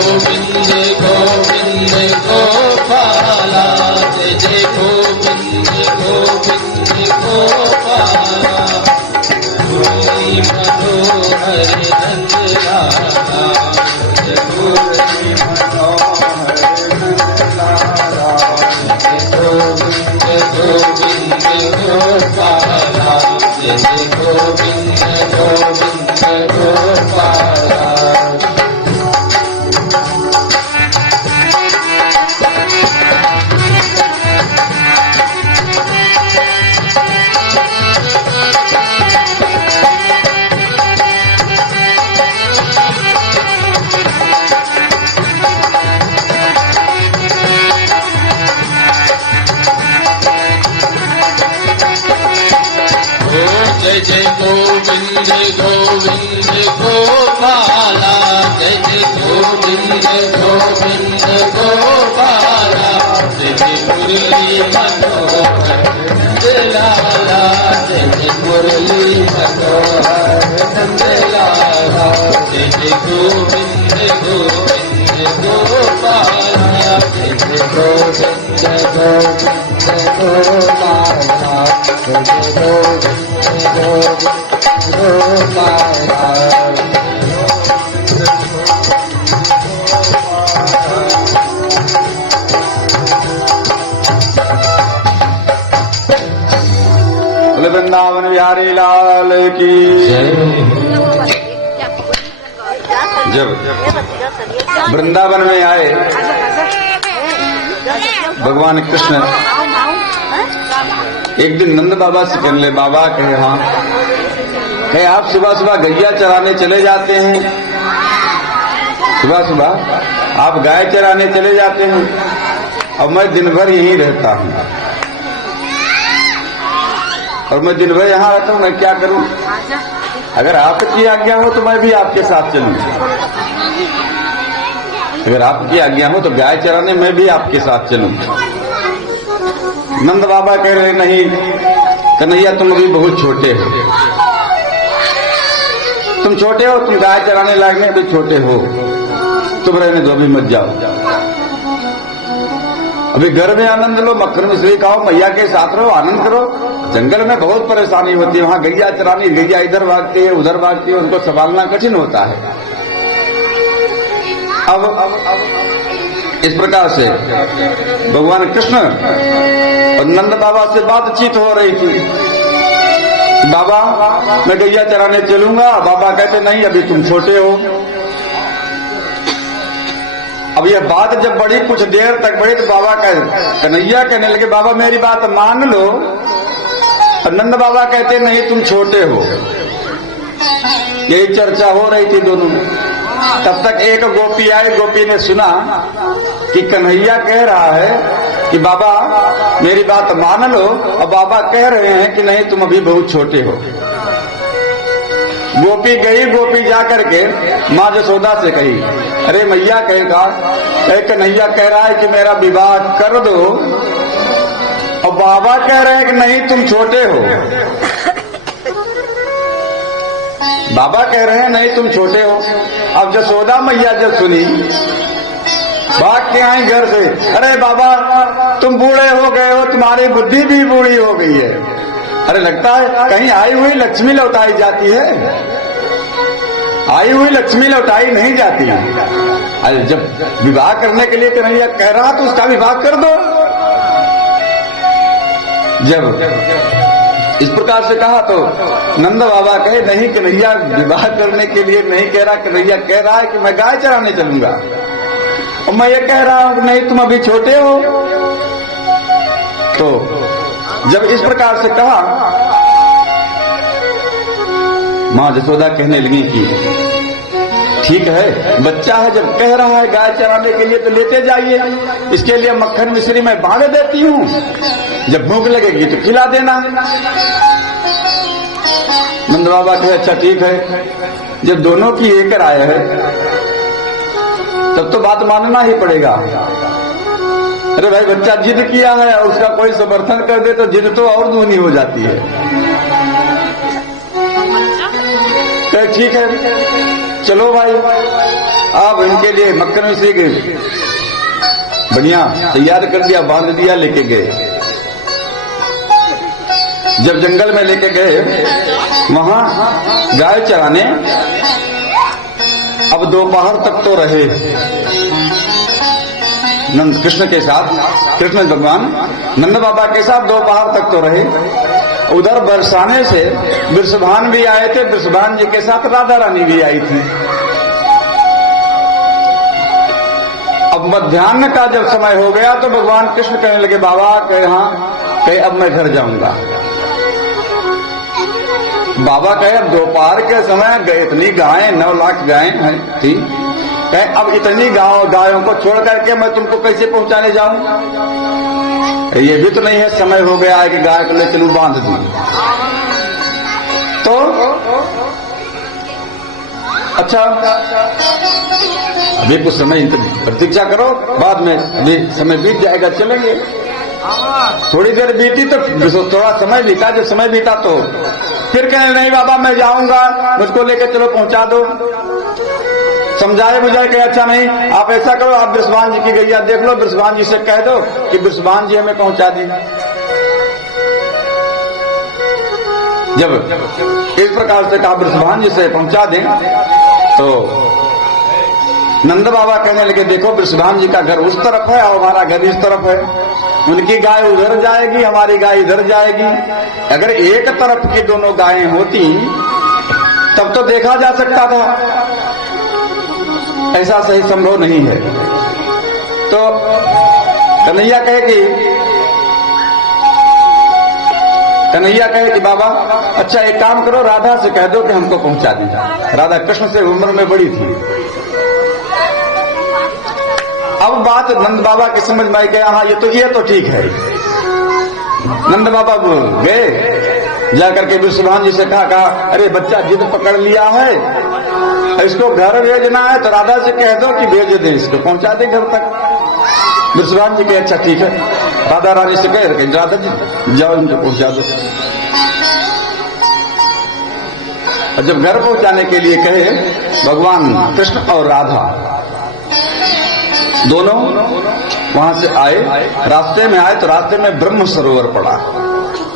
गोविंद गोविंद गोपाला, जय जय गोविंद गोविंद गोपाला। मुरली मनोहर नंद लाला, जय मुरली मनोहर नंद लाला, जय गोविंद गोविंद गोपाला, जय जय गोविंद गोविंद गोपाला। जय जय गोविंद गोविंद गोपाला, जय जय गोविंद गोविंद गोपाला, जय जय मुरली मनोहर नंद लाला, जय जय मुरली मनोहर नंद लाला, जय जय गोविंद गोविंद गोपाला, जय जय गोविंद गोविंद गोपाला, जय जय गोविंद वृंदावन बिहारी लाल की जब वृंदावन में आए भगवान कृष्ण एक दिन नंद बाबा से कहने लगे, बाबा कहे हाँ, कहे आप सुबह सुबह गैया चराने चले जाते हैं, सुबह सुबह आप गाय चराने चले जाते हैं और मैं दिन भर यहीं रहता हूँ, और मैं दिन भर यहाँ रहता हूँ, मैं क्या करूँ? अगर आपकी आज्ञा हो तो मैं भी आपके साथ चलूँ, अगर आपकी आज्ञा हो तो गाय चराने मैं भी आपके साथ चलूँ। नंद बाबा कह रहे नहीं कन्हैया, तुम अभी बहुत छोटे हो, तुम छोटे हो, तुम गाय चराने लायक नहीं, अभी छोटे हो, तुम रहने दो, अभी मत जाओ, अभी घर में आनंद लो, मक्खन मिश्री खाओ, मैया के साथ रहो, आनंद करो। जंगल में बहुत परेशानी होती है, वहां गैया चरानी, गैया इधर भागती है उधर भागती है, उनको संभालना कठिन होता है। अब इस प्रकार से भगवान कृष्ण और नंद बाबा से बातचीत हो रही थी, बाबा मैं गैया चराने चलूंगा। बाबा कहते नहीं, अभी तुम छोटे हो। अब यह बात जब बढ़ी, कुछ देर तक बढ़ी, तो बाबा कन्हैया कहने लगे, बाबा मेरी बात मान लो। और नंद बाबा कहते नहीं, तुम छोटे हो। यही चर्चा हो रही थी दोनों में। तब तक एक गोपी आई, गोपी ने सुना कि कन्हैया कह रहा है कि बाबा मेरी बात मान लो, और बाबा कह रहे हैं कि नहीं तुम अभी बहुत छोटे हो। गोपी गई, गोपी जा करके माँ यशोदा से कही, अरे मैया कहेगा कन्हैया कह रहा है कि मेरा विवाह कर दो, और बाबा कह रहे हैं कि नहीं तुम छोटे हो। बाबा कह रहे हैं नहीं तुम छोटे हो। अब यशोदा मैया जब सुनी, भाग के आई घर से, अरे बाबा तुम बूढ़े हो गए हो, तुम्हारी बुद्धि भी बूढ़ी हो गई है। अरे लगता है कहीं आई हुई लक्ष्मी लौटाई जाती है, आई हुई लक्ष्मी लौटाई नहीं जाती है। अरे जब विवाह करने के लिए कन्हैया कह रहा तो उसका विवाह कर दो। जब इस प्रकार से कहा तो नंद बाबा कहे नहीं, कन्हैया विवाह करने के लिए नहीं कह रहा, कन्हैया कह रहा है कि मैं गाय चराने चलूंगा, और मैं ये कह रहा हूं कि नहीं तुम अभी छोटे हो। तो जब इस प्रकार से कहा, माँ यशोदा कहने लगी कि ठीक है, बच्चा है, जब कह रहा है गाय चराने के लिए तो लेते जाइए, इसके लिए मक्खन मिश्री मैं बांध देती हूँ, जब भूख लगेगी तो खिला देना। नंद बाबा कहे अच्छा ठीक है। जब दोनों की एक राय है तब तो बात मानना ही पड़ेगा। अरे भाई बच्चा जिद किया है और उसका कोई समर्थन कर दे तो जिद तो और दूनी हो जाती है। कहे ठीक है चलो भाई, अब इनके लिए मक्खन मिश्री के बढ़िया तैयार कर दिया, बांध दिया, लेके गए। जब जंगल में लेके गए वहां गाय चराने, अब दोपहर तक तो रहे नंद कृष्ण के साथ, कृष्ण भगवान नंद बाबा के साथ दोपहर तक तो रहे। उधर बरसाने से वृषभान भी आए थे, वृषभान जी के साथ राधा रानी भी आई थी। अब मध्याह्न का जब समय हो गया तो भगवान कृष्ण कहने लगे, बाबा कहे हाँ, कहे अब मैं घर जाऊंगा। बाबा कहे अब दोपहर के समय गए, इतनी गायें 9 लाख गायें हैं, ठीक, कहे अब इतनी गायों को छोड़ करके मैं तुमको कैसे पहुंचाने जाऊं? ये भी तो नहीं है, समय हो गया है कि गाय को ले चलूं, बांध दूं। तो अच्छा अभी कुछ समय प्रतीक्षा करो, बाद में अभी समय बीत जाएगा, चलेंगे। थोड़ी देर बीती तो थोड़ा समय बीता, जब समय बीता तो फिर कहने नहीं बाबा मैं जाऊंगा, मुझको लेकर चलो पहुंचा दो। समझाए बुझाए कहे अच्छा नहीं, आप ऐसा करो, आप वृषभान जी की गैया देख लो, वृषभान जी से कह दो कि वृषभान जी हमें पहुंचा दी। जब इस प्रकार से कहा वृषभान जी से पहुंचा दें, तो नंद बाबा कहने लगे देखो वृषभान जी का घर उस तरफ है और हमारा घर इस तरफ है, उनकी गाय उधर जाएगी, हमारी गाय इधर जाएगी। अगर एक तरफ की दोनों गायें होती तब तो देखा जा सकता था, ऐसा सही संभव नहीं है। तो कन्हैया कहे कि बाबा अच्छा एक काम करो, राधा से कह दो कि हमको पहुंचा दें। राधा कृष्ण से उम्र में बड़ी थी। अब बात नंद बाबा की समझ में आई गया, हाँ ये तो ठीक है। नंद बाबा गए, जाकर के वृषभान जी से कहा अरे बच्चा जिद पकड़ लिया है, इसको घर भेजना है, तो राधा से कह दो कि भेज दे, इसको पहुंचा दे घर तक। वृषभान जी कहे अच्छा ठीक है। राधा रानी से कह रहे राधा जी जाओ इनको पहुंचा दो। और जब घर पहुंचाने के लिए कहे, भगवान कृष्ण और राधा दोनों वहां से आए, रास्ते में आए तो रास्ते में ब्रह्म सरोवर पड़ा।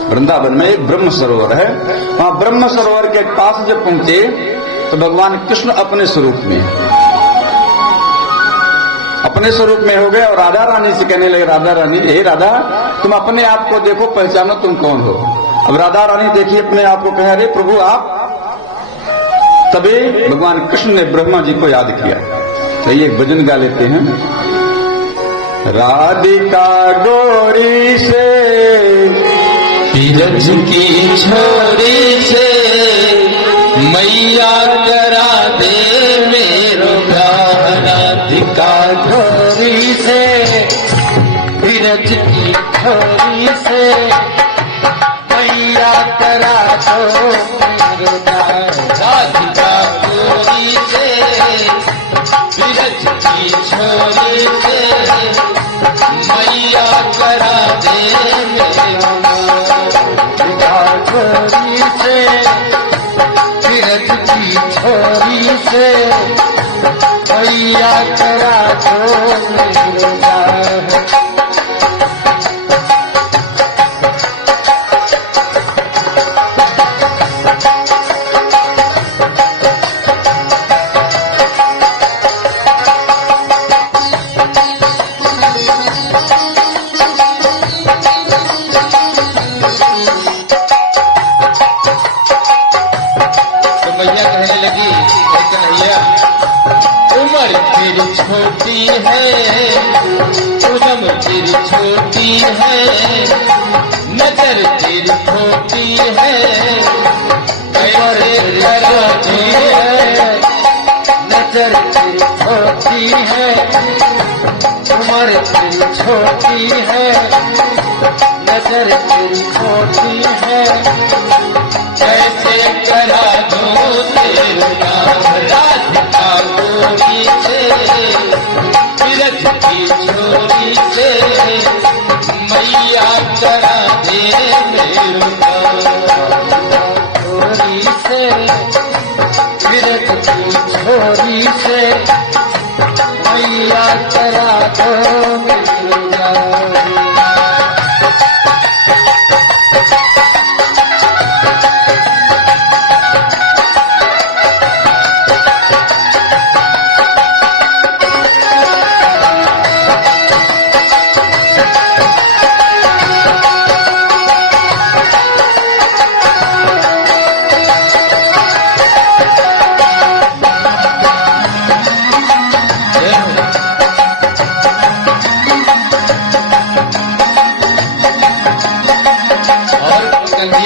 वृंदावन में एक ब्रह्म सरोवर है, वहां ब्रह्म सरोवर के पास जब पहुंचे तो भगवान कृष्ण अपने स्वरूप में हो गए और राधा रानी से कहने लगे, राधा रानी हे राधा तुम अपने आप को देखो, पहचानो तुम कौन हो। अब राधा रानी देखी अपने आप को, कह रहे प्रभु आप। तभी भगवान कृष्ण ने ब्रह्मा जी को याद किया। तो ये एक भजन गा लेते हैं। राधिका गोरी से ब्रज की छोरी से मैया करा दे मेरो प्यार। राधिका गोरी से ब्रज की छोरी से मैया करा दो मेरो प्यार। राधिका गोरी से ब्रज की छोरी से मैया करा दे मेरो छोरी से ब्रज की छोरी से मैया करा दो मेरो छोटी है, उदम तेरी छोटी है, नजर तेरी छोटी है, कैसे कराती है, नजर तेरी छोटी है, उम्र तेरी छोटी है, नजर तेरी छोटी है, कैसे करा दूं तेरे नाम। राधिका गोरी से ब्रज की छोरी से मैया करा दे मेरो गोरी से बिरज की छोरी से मैया करा दो मिलगारी।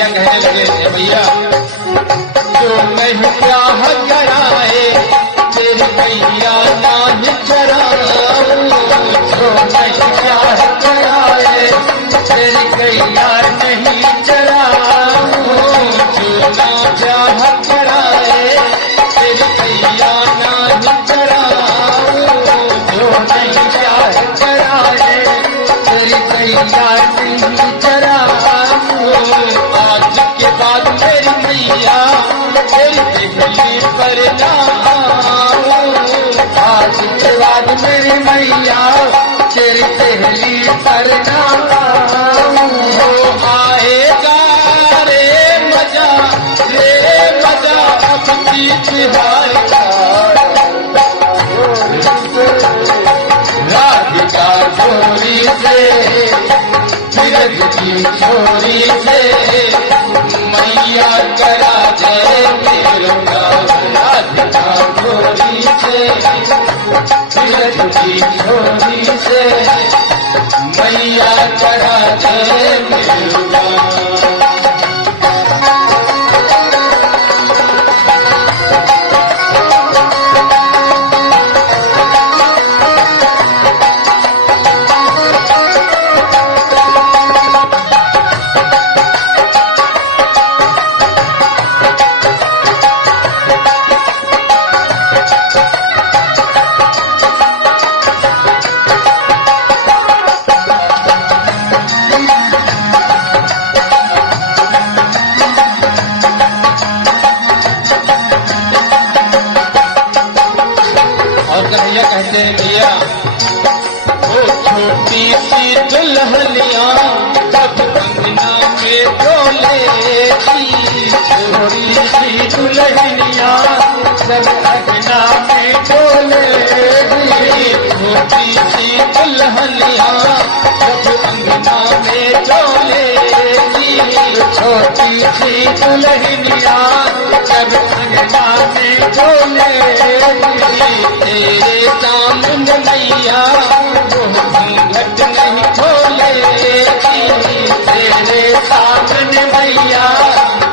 कहने लगे हे भैया जो नहीं चाह कराए तेरी मैया नाही चराओ, जो नहीं चाह कराए तेरी गैया नहीं चराओ, जो ना चाह कराए तेरी गैया नाही चराओ, जो नहीं चाह कराए तेरी गैया नहीं चराओ। आज के बाद मेरी मैया तेरी पहली पर जाओ, आज के बाद मेरी मैया तेरी पहली पर जाओ। आएगा रे मजा अपनी तिहार का, राधिका छोरी से बिरज की छोरी से मैया करा जय मेरा, राधिका छोरी से बिरज की छोरी से मैया करा जय मेरा। कन्हैया कहते हैं भैया वो छोटी सी दुल्हनिया जब अंगना में डोले थी, छोटी सी दुल्हनिया जब अंगना में डोले थी, छोटी सी दुल्हनिया जब अंगना में डोले थी, छोटी सी दुल्हनिया जब अंगना में डोले थी। तेरे सामने मैया वो घूंघट नहीं खोलेगी, तेरे सामने मैया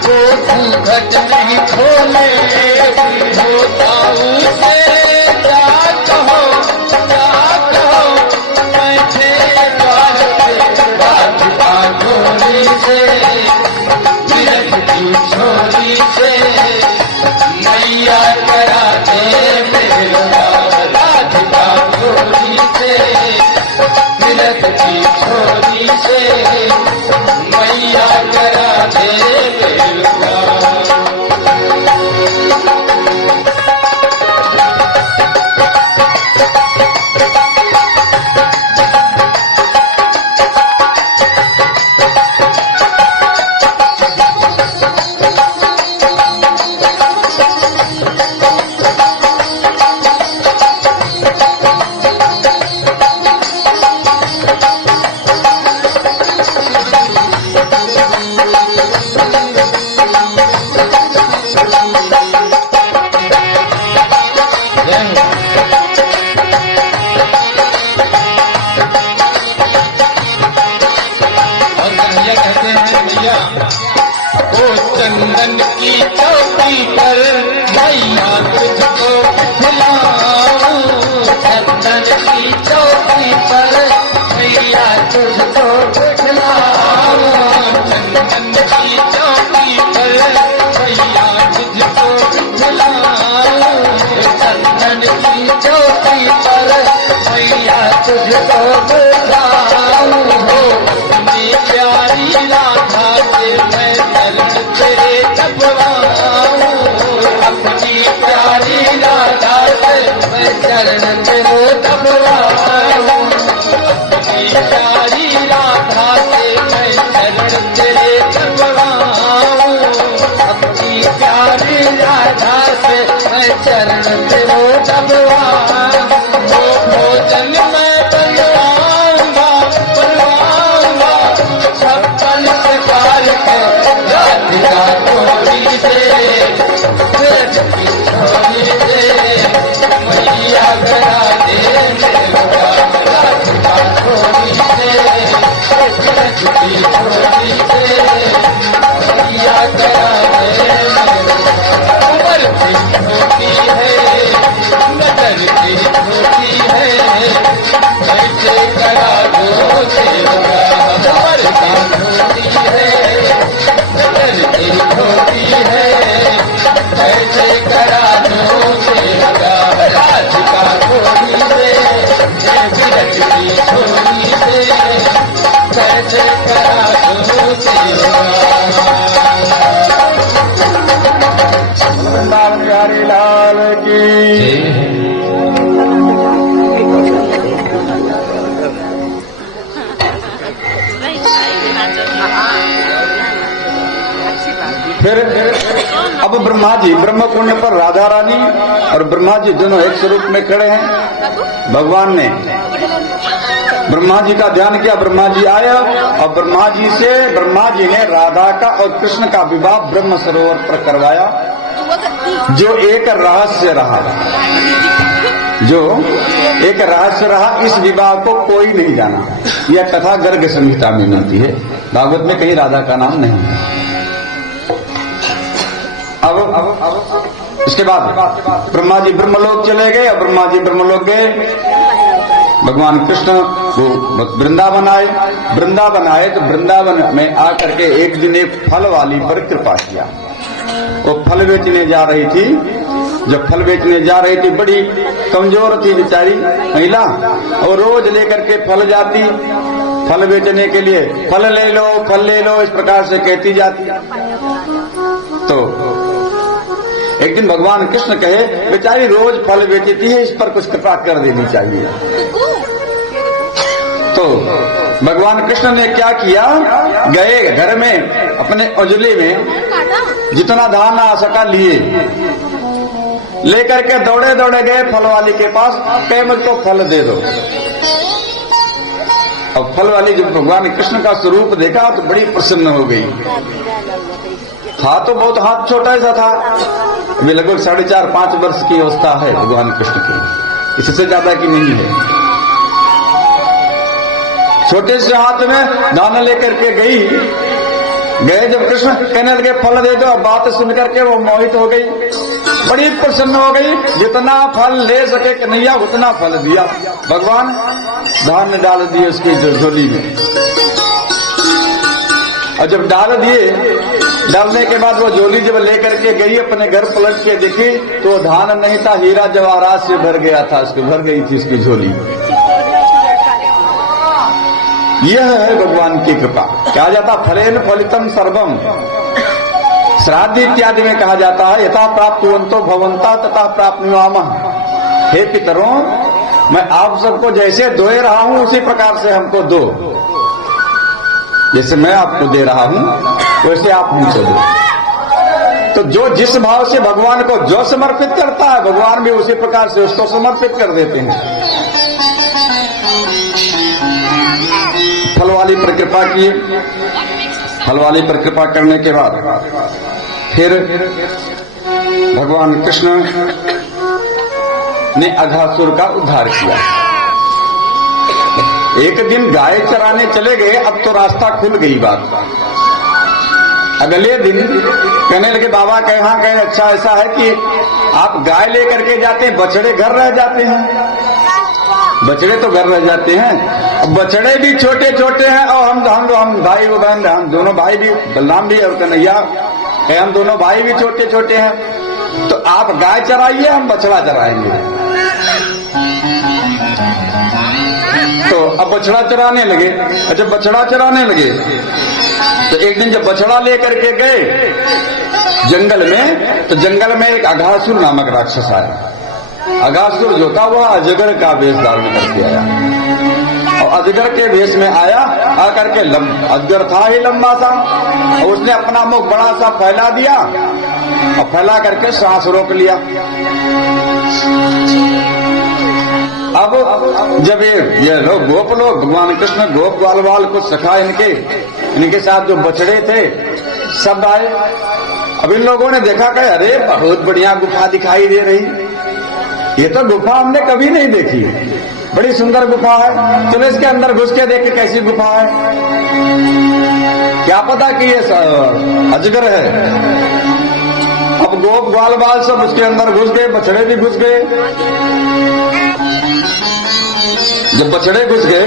वो घूंघट नहीं खोलेगी। होताऊ से क्या कहो मैं तेरे द्वार पे राधिका छोरी से बिरज की छोरी से मैया करा दे मेरा, राधिका छोरी से बिरज की छोरी से मैया करा दे मेरा। ओ चंदन की चौकी पर मैया तुझको बिठलाऊं, चंदन की चौकी पर मैया तुझको बिठलाऊं, चंदन की चौकी पर मैया तुझको बिठलाऊं, चंदन की चौकी पर मैया तुझको बिठलाऊं। अपनी प्यारी राधा से मैं शरण तेरे जपवाऊं, अपनी चरण से वो दबवाऊंगा, वो भोजन मैं बनवाऊंगा, छप्पन प्रकार के राधिका कोरी से, ब्रज की छोरी से मैया करा दे मेरा, राधिका कोरी से ब्रज की छोरी से मैया करा दे मेरा। उम्र की छोटी है, नजर की छोटी है, कैसे करा दो तेरा। उम्र की छोटी है, नजर की छोटी है, कैसे करा दो तेरा। राधिका कोरी से ब्रज की छोरी से कैसे करा दो तेरा। वृंदावन बिहारी लाल की। फिर अब ब्रह्मा जी ब्रह्म कुंड पर राधा रानी और ब्रह्मा जी दोनों एक स्वरूप में खड़े हैं। भगवान ने ब्रह्मा जी का ध्यान किया, ब्रह्मा जी आया और ब्रह्मा जी ने राधा का और कृष्ण का विवाह ब्रह्म सरोवर पर करवाया, जो एक रहस्य रहा, जो एक रहस्य रहा। इस विवाह को कोई नहीं जाना। यह कथा गर्ग संहिता में मिलती है, भागवत में कहीं राधा का नाम नहीं है। अब इसके बाद ब्रह्मा जी ब्रह्मलोक चले गए और ब्रह्मा जी ब्रह्मलोक गए, भगवान कृष्ण वो वृंदावन आए। वृंदावन आए तो वृंदावन में आकर के एक दिन एक फल वाली पर कृपा किया। वो फल बेचने जा रही थी, जब फल बेचने जा रही थी बड़ी कमजोर थी बेचारी महिला, और रोज लेकर के फल जाती, फल बेचने के लिए फल ले लो इस प्रकार से कहती जाती। तो एक दिन भगवान कृष्ण कहे, बेचारी रोज फल बेचती है, इस पर कुछ कृपा कर देनी चाहिए। तो भगवान कृष्ण ने क्या किया, गए घर में अपने उजले में जितना धान आ सका लिए, लेकर के दौड़े दौड़े गए फल वाली के पास, कहे मुझको फल दे दो। अब फल वाली जब भगवान कृष्ण का स्वरूप देखा तो बड़ी प्रसन्न हो गई। था तो बहुत हाथ छोटा सा था, अभी लगभग 4.5-5 वर्ष की अवस्था है भगवान कृष्ण की, इससे ज्यादा की नहीं है। छोटे से हाथ में दाना लेकर के गए जब कृष्ण कहने लगे फल दे दो, बात सुन करके वो मोहित हो गई, बड़ी प्रसन्न हो गई। जितना फल ले सके कन्हैया उतना फल दिया। भगवान धान डाल दिए उसकी झोली में, और जब डाल दिए, डालने के बाद वो झोली जब लेकर के गई अपने घर, पलट के देखी तो धान नहीं था, हीरा जवाहरात से भर गया था, उसको भर गई थी उसकी झोली। यह है भगवान की कृपा। कहा जाता फलेन फलितम सर्वम, श्राद्ध इत्यादि में कहा जाता है यथा प्राप्तवंतो भवंता तथा प्राप्नुयामः। हे पितरों, मैं आप सबको जैसे दे रहा हूं उसी प्रकार से हमको दो, जैसे मैं आपको दे रहा हूं वैसे आप हमको दो। तो जो जिस भाव से भगवान को जो समर्पित करता है, भगवान भी उसी प्रकार से उसको समर्पित कर देते हैं। फल वाली पर कृपा किए, फल वाली पर कृपा करने के बाद फिर भगवान कृष्ण ने अघासुर का उद्धार किया। एक दिन गाय चराने चले गए, अब तो रास्ता खुल गई बात। अगले दिन कहने लगे बाबा कहाँ गए, अच्छा ऐसा है कि आप गाय लेकर के जाते हैं, बछड़े घर रह जाते हैं। बछड़े तो घर रह जाते हैं, बछड़े भी छोटे छोटे हैं, और हम भाई बहन, हम दोनों भाई भी, बलराम भी और कन्हैया, हम दोनों भाई भी छोटे छोटे हैं, तो आप गाय चराइए, हम बछड़ा चराएंगे। तो अब बछड़ा चराने लगे। जब बछड़ा चराने लगे तो एक दिन जब बछड़ा लेकर के गए जंगल में, तो जंगल में एक अघासुर नामक राक्षस आया। अघासुर जो था वह अजगर का वेश धारण करके आया, और अजगर के वेश में आया, आकर के अजगर था ही लंबा सा, और उसने अपना मुख बड़ा सा फैला दिया और फैला करके सांस रोक लिया। अब जब ये लोग गोप लोग भगवान कृष्ण गोप ग्वाल बाल को सखा इनके साथ जो बछड़े थे सब आए। अब इन लोगों ने देखा कि अरे बहुत बढ़िया गुफा दिखाई दे रही, ये तो गुफा हमने कभी नहीं देखी, बड़ी सुंदर गुफा है, चलो इसके अंदर घुस के देखे कैसी गुफा है। क्या पता कि ये अजगर है। अब गोप ग्वाल बाल सब उसके अंदर घुस गए, बछड़े भी घुस गए। जब बछड़े घुस गए,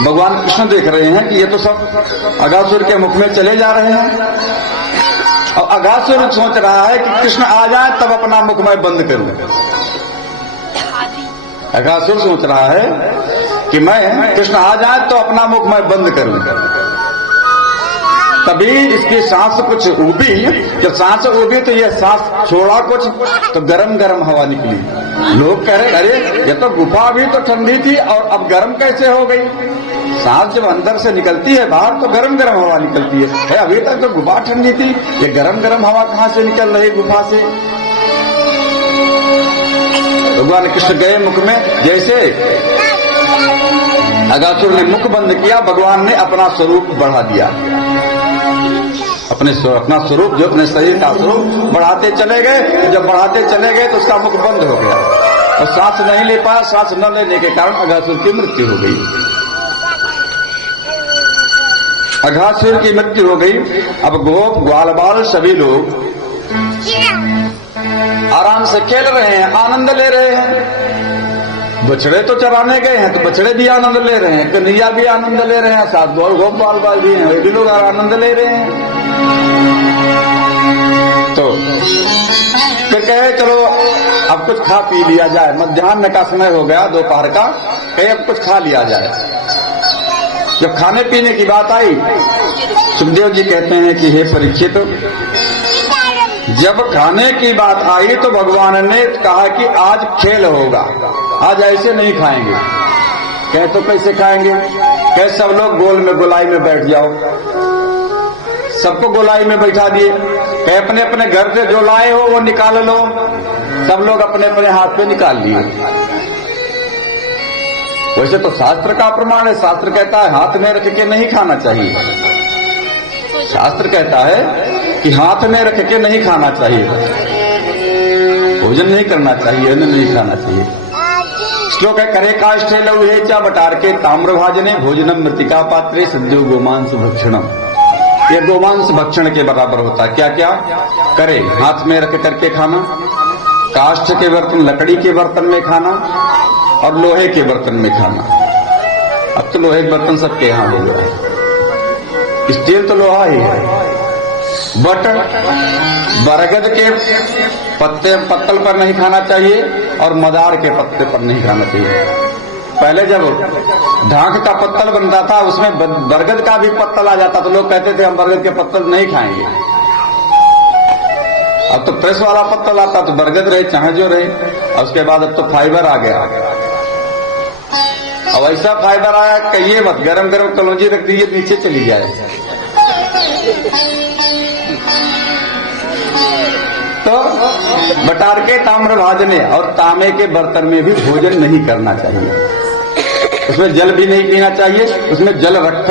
भगवान कृष्ण देख रहे हैं कि ये तो सब अगासुर के मुख में चले जा रहे हैं। और अगासुर सोच रहा है कि कृष्ण आ जाए तब अपना मुख में बंद करूं। अगासुर सोच रहा है कि मैं कृष्ण आ जाए तो अपना मुख में बंद करूं। तभी इसकी सांस कुछ उबी, जब सांस उबी तो ये सांस छोड़ा कुछ तो गरम गरम हवा निकली। लोग कह रहे अरे ये तो गुफा भी तो ठंडी थी और अब गरम कैसे हो गई। सांस जब अंदर से निकलती है बाहर तो गरम गरम हवा निकलती है। अभी तक तो गुफा ठंडी थी, ये गरम गरम हवा कहां से निकल रही गुफा से। भगवान कृष्ण गए मुख में, जैसे अगासुर ने मुख बंद किया, भगवान ने अपना स्वरूप बढ़ा दिया। अपना स्वरूप जो अपने शरीर का स्वरूप बढ़ाते चले गए। जब बढ़ाते चले गए तो उसका मुख बंद हो गया और सांस नहीं ले पाया। सांस न लेने के कारण अगासुर की मृत्यु हो गई। अगासुर की मृत्यु हो गई। अब गोप ग्वाल बाल सभी लोग आराम से खेल रहे हैं, आनंद ले रहे हैं। बछड़े तो चराने गए हैं तो बछड़े भी आनंद ले रहे हैं, कन्हैया भी आनंद ले रहे हैं, साथ गोप ग्वाल बाल भी हैं, वे भी लोग आनंद ले रहे हैं। तो फिर कहे चलो अब कुछ खा पी लिया जाए। मध्याह्न का समय हो गया, दोपहर का, कहे अब कुछ खा लिया जाए। जब खाने पीने की बात आई, सुखदेव जी कहते हैं कि हे परीक्षित, जब खाने की बात आई तो भगवान ने कहा कि आज खेल होगा, आज ऐसे नहीं खाएंगे। कहे तो कैसे खाएंगे? कहे सब लोग गोल में गोलाई में बैठ जाओ। सबको गोलाई में बैठा दिए। कहे अपने अपने घर से जो लाए हो वो निकाल लो। सब लोग अपने अपने हाथ पे निकाल लिए। वैसे तो शास्त्र का प्रमाण है, शास्त्र कहता है हाथ में रख के नहीं खाना चाहिए। शास्त्र कहता है कि हाथ में रख के नहीं खाना चाहिए, भोजन नहीं करना चाहिए, अन्न नहीं खाना चाहिए। श्लोक है करे काष्ठे लौहे च बटार के ताम्र भाजने भोजनम मृतिका पात्रे सद्यो गोमांस भक्षणम। ये गोमांस भक्षण के बराबर होता है। क्या क्या करे? हाथ में रख करके खाना, काष्ठ के बर्तन लकड़ी के बर्तन में खाना और लोहे के बर्तन में खाना। अब तो लोहे के बर्तन सबके यहाँ हो गया है, स्टील तो लोहा ही है। बट बरगद के पत्तल पर नहीं खाना चाहिए और मदार के पत्ते पर नहीं खाना चाहिए। पहले जब ढाक का पत्तल बनता था उसमें बरगद का भी पत्तल आ जाता तो लोग कहते थे हम बरगद के पत्तल नहीं खाएंगे। अब तो प्रेस वाला पत्तल आता तो बरगद रहे चाहे जो रहे। और उसके बाद अब तो फाइबर आ गया। अब ऐसा फाइबर आया कहिए मत, गरम गरम कलौंजी रख दीजिए नीचे चली जाए। तो बटार के ताम्र भाजने और तांबे के बर्तन में भी भोजन नहीं करना चाहिए। उसमें जल भी नहीं पीना चाहिए। उसमें जल रख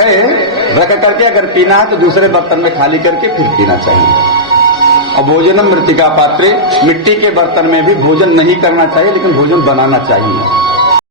करके अगर पीना है तो दूसरे बर्तन में खाली करके फिर पीना चाहिए। और भोजनम मृतिका पात्रे, मिट्टी के बर्तन में भी भोजन नहीं करना चाहिए, लेकिन भोजन बनाना चाहिए।